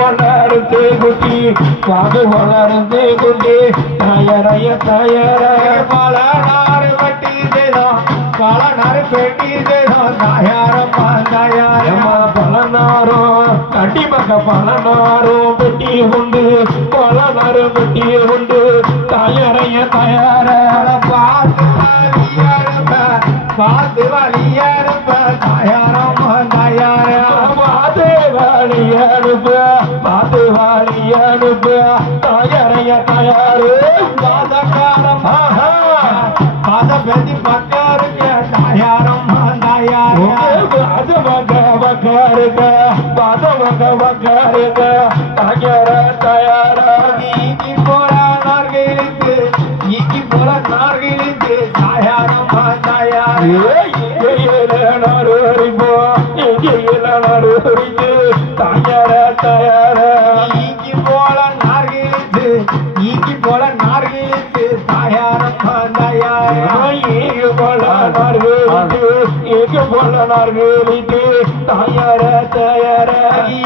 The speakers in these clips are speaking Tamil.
வளர்ந்து குட்டி பாகு வளர்ந்து குட்டி தயாரைய தயாரைய பல நாறு வட்டி செய்தோம் பல நாறு பெட்டி செய்தோம் தாயாரம்மா தாயாரம்மா பல நாரும் கண்டிப்பாக பல நாரும் பெட்டி உண்டு பல நாரும் பெட்டி உண்டு தயாரைய தயார பார்த்து வழியறுப்ப தாயாரம்மா தாயாரம் பார்த்து வழியறுப்ப பார்த்து வழியறுப்ப தயாரைய தயாரு பாதகாரம் பாத பெதி பக்காருக்க தாயாரம்மா தாயாரம் பாதவக வக்காருக்க பாதவக வக்காருக்க தயார தயார ஈக்கி போல நார்கிழித்து ஈக்கி போல நார்கிழித்து தாயாரம்மா தாயாரம் தயார தயார ஈக்கி போல நார்கிழித்து ஈக்கி போல நார்கிழித்து தாயாரம்மா தாயாரம் தயார தயார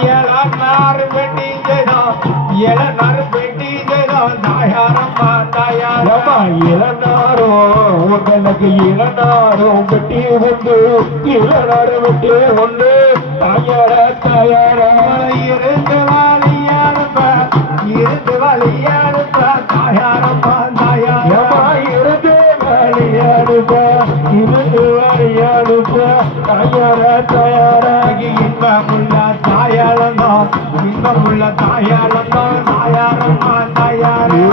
இளநாறு பெட்டி செய்தோம் இளநாறு பெட்டி செய்தோம் தாயாரம்மா தாயாரம் இளநாரோ உங்களுக்கு இளநாரோ பெட்டி உண்டு இளநாறு பெட்டி உண்டு தயார தயார இருந்து வழியனுப்ப இருந்து வழியனுப்ப தாயாரம்மா தாயாரம் இருந்து வழியனுப்ப இருந்து வழியனுப்ப தயார தயார இன்பமுள்ள தாயாளந்தான் இன்பமுள்ள தாயாளந்தான் தாயாரம்மா தாயாரம்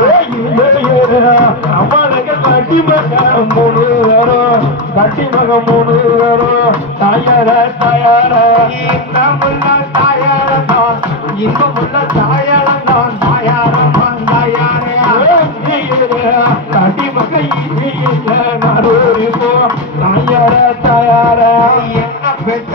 அவனுக்கு கட்டிமக மூணு வரும் கட்டிமக மூணு வரும் தயார தயார இன்பமுள்ள தாயாளந்தான் இன்பமுள்ள தாயாளந்தான் தாயாரம்மா தாயாரம் கட்டிமக நடுப்போ தயார தயார என்ன பெற்ற